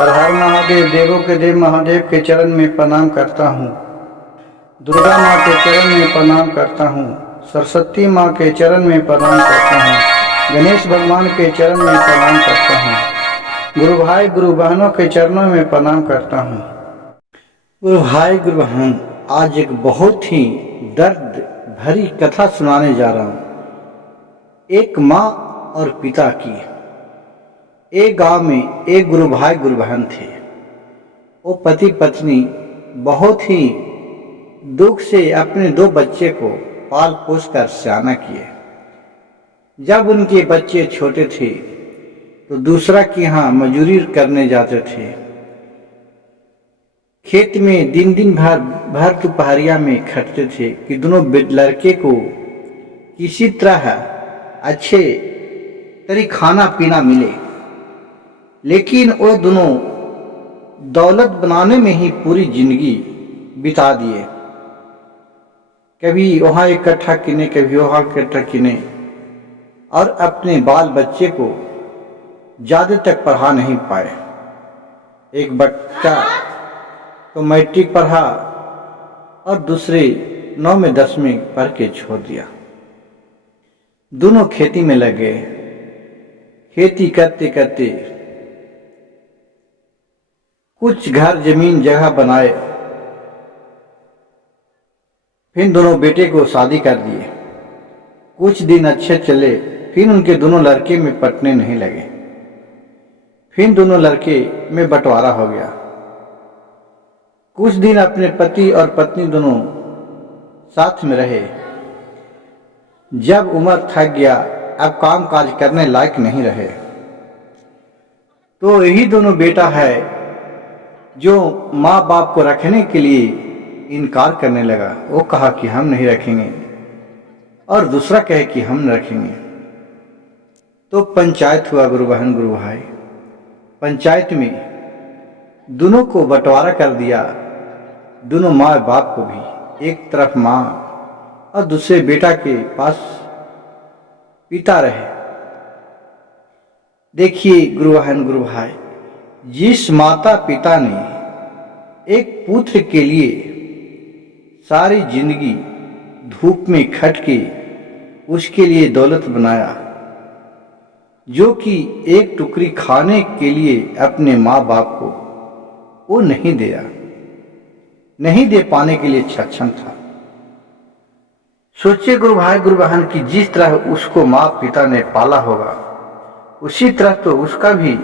हर हर महादेव, देवों के देव महादेव के चरण में प्रणाम करता हूँ। दुर्गा माँ के चरण में प्रणाम करता हूँ। सरस्वती माँ के चरण में प्रणाम करता हूँ। गणेश भगवान के चरण में प्रणाम करता हूँ। गुरु भाई गुरु बहनों के चरणों में प्रणाम करता हूँ। गुरु भाई गुरु बहन, आज एक बहुत ही दर्द भरी कथा सुनाने जा रहा हूँ। एक माँ और पिता की। एक गांव में एक गुरु भाई गुरु बहन थे। वो पति पत्नी बहुत ही दुख से अपने दो बच्चे को पाल पोस कर सयाना किए। जब उनके बच्चे छोटे थे तो दूसरा के यहाँ मजदूरी करने जाते थे। खेत में दिन दिन भर दोपहरिया में खटते थे कि दोनों लड़के को किसी तरह अच्छे तरी खाना पीना मिले, लेकिन वो दोनों दौलत बनाने में ही पूरी जिंदगी बिता दिए। कभी वहाँ इकट्ठा किने, कभी वहाँ इकट्ठा किने, और अपने बाल बच्चे को ज्यादा तक पढ़ा नहीं पाए। एक बच्चा तो मैट्रिक पढ़ा और दूसरे 9 में 10वीं पढ़ के छोड़ दिया। दोनों खेती में लगे। खेती करते करते कुछ घर जमीन जगह बनाए, फिर दोनों बेटे को शादी कर दिए। कुछ दिन अच्छे चले, फिर उनके दोनों लड़के में पटने नहीं लगे। फिर दोनों लड़के में बंटवारा हो गया। कुछ दिन अपने पति और पत्नी दोनों साथ में रहे। जब उम्र थक गया, अब काम काज करने लायक नहीं रहे, तो यही दोनों बेटा है जो माँ बाप को रखने के लिए इनकार करने लगा। वो कहा कि हम नहीं रखेंगे, और दूसरा कहे कि हम रखेंगे। तो पंचायत हुआ गुरु बहन गुरु भाई। पंचायत में दोनों को बंटवारा कर दिया। दोनों माँ बाप को भी, एक तरफ माँ और दूसरे बेटा के पास पिता रहे। देखिए गुरु बहन गुरु भाई, जिस माता पिता ने एक पुत्र के लिए सारी जिंदगी धूप में खट के उसके लिए दौलत बनाया, जो कि एक टुकड़ी खाने के लिए अपने माँ बाप को वो नहीं दिया, नहीं दे पाने के लिए सक्षम था। सोचिए गुरु भाई गुरु बहन की जिस तरह उसको माँ पिता ने पाला होगा, उसी तरह तो उसका भी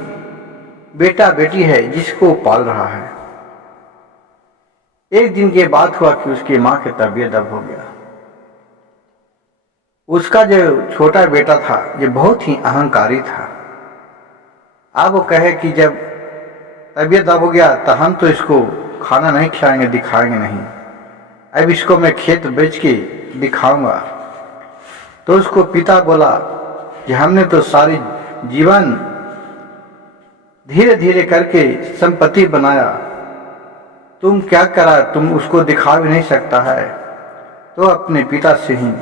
बेटा बेटी है जिसको पाल रहा है। एक दिन के बाद हुआ कि उसकी माँ की तबीयत दब हो गया। उसका जो छोटा बेटा था ये बहुत ही अहंकारी था। अब वो कहे कि जब तबीयत दब हो गया तो हम तो इसको खाना नहीं खिलाएंगे, दिखाएंगे नहीं, अब इसको मैं खेत बेच के दिखाऊंगा। तो उसको पिता बोला कि हमने तो सारी जीवन धीरे धीरे करके संपत्ति बनाया, तुम क्या करा, तुम उसको दिखा भी नहीं सकता है। तो अपने पिता से ही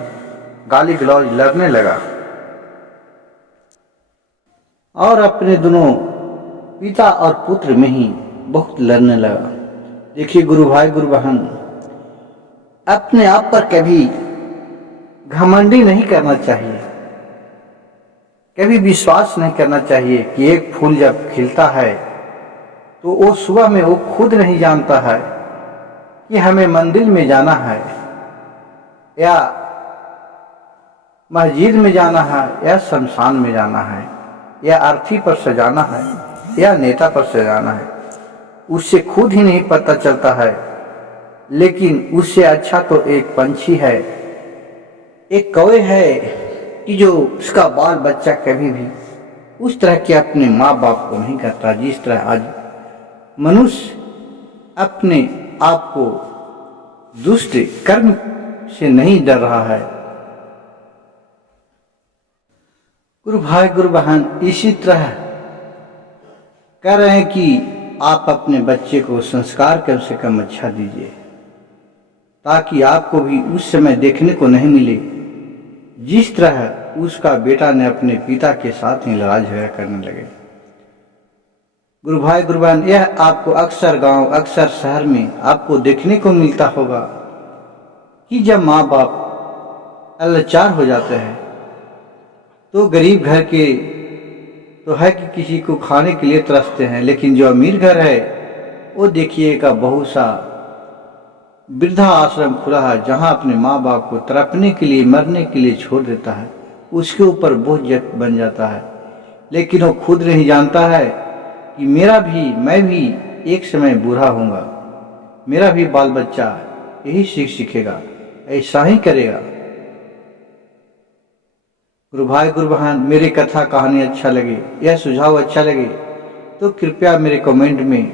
गाली गलौज लड़ने लगा और अपने दोनों पिता और पुत्र में ही बहुत लड़ने लगा। देखिए गुरु भाई गुरु बहन, अपने आप पर कभी घमंडी नहीं करना चाहिए, कभी विश्वास नहीं करना चाहिए कि एक फूल जब खिलता है तो वो सुबह में वो खुद नहीं जानता है कि हमें मंदिर में जाना है या मस्जिद में जाना है या शमशान में जाना है या अर्थी पर सजाना है या नेता पर सजाना है। उससे खुद ही नहीं पता चलता है। लेकिन उससे अच्छा तो एक पंछी है, एक कौवे है कि जो उसका बाल बच्चा कभी भी उस तरह के अपने माँ बाप को नहीं करता, जिस तरह आज मनुष्य अपने आप को दुष्ट कर्म से नहीं डर रहा है। गुरु भाई गुरु बहन, इसी तरह कह रहे हैं कि आप अपने बच्चे को संस्कार कम से कम अच्छा दीजिए, ताकि आपको भी उस समय देखने को नहीं मिले जिस तरह उसका बेटा ने अपने पिता के साथ ही लड़ाई झगड़ा करने लगे। गुरु भाई गुरु बहन, यह आपको अक्सर गांव, अक्सर शहर में आपको देखने को मिलता होगा कि जब माँ बाप लाचार हो जाते हैं तो गरीब घर के तो है कि किसी को खाने के लिए तरसते हैं, लेकिन जो अमीर घर है वो देखिएगा बहुत सा वृद्धा आश्रम खुला है जहाँ अपने माँ बाप को तड़पने के लिए, मरने के लिए छोड़ देता है। उसके ऊपर बोझ बन जाता है, लेकिन वो खुद नहीं जानता है कि मैं भी एक समय बूढ़ा होऊंगा, मेरा भी बाल बच्चा यही सीखेगा, ऐसा ही करेगा। गुरु भाई गुरु बहन, मेरी कथा कहानी अच्छा लगे, यह सुझाव अच्छा लगे तो कृपया मेरे कमेंट में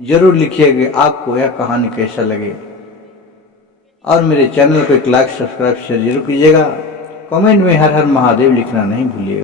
जरूर लिखिएगा आपको यह कहानी कैसा लगे, और मेरे चैनल को एक लाइक सब्सक्राइब शेयर जरूर कीजिएगा। कमेंट में हर हर महादेव लिखना नहीं भूलिएगा।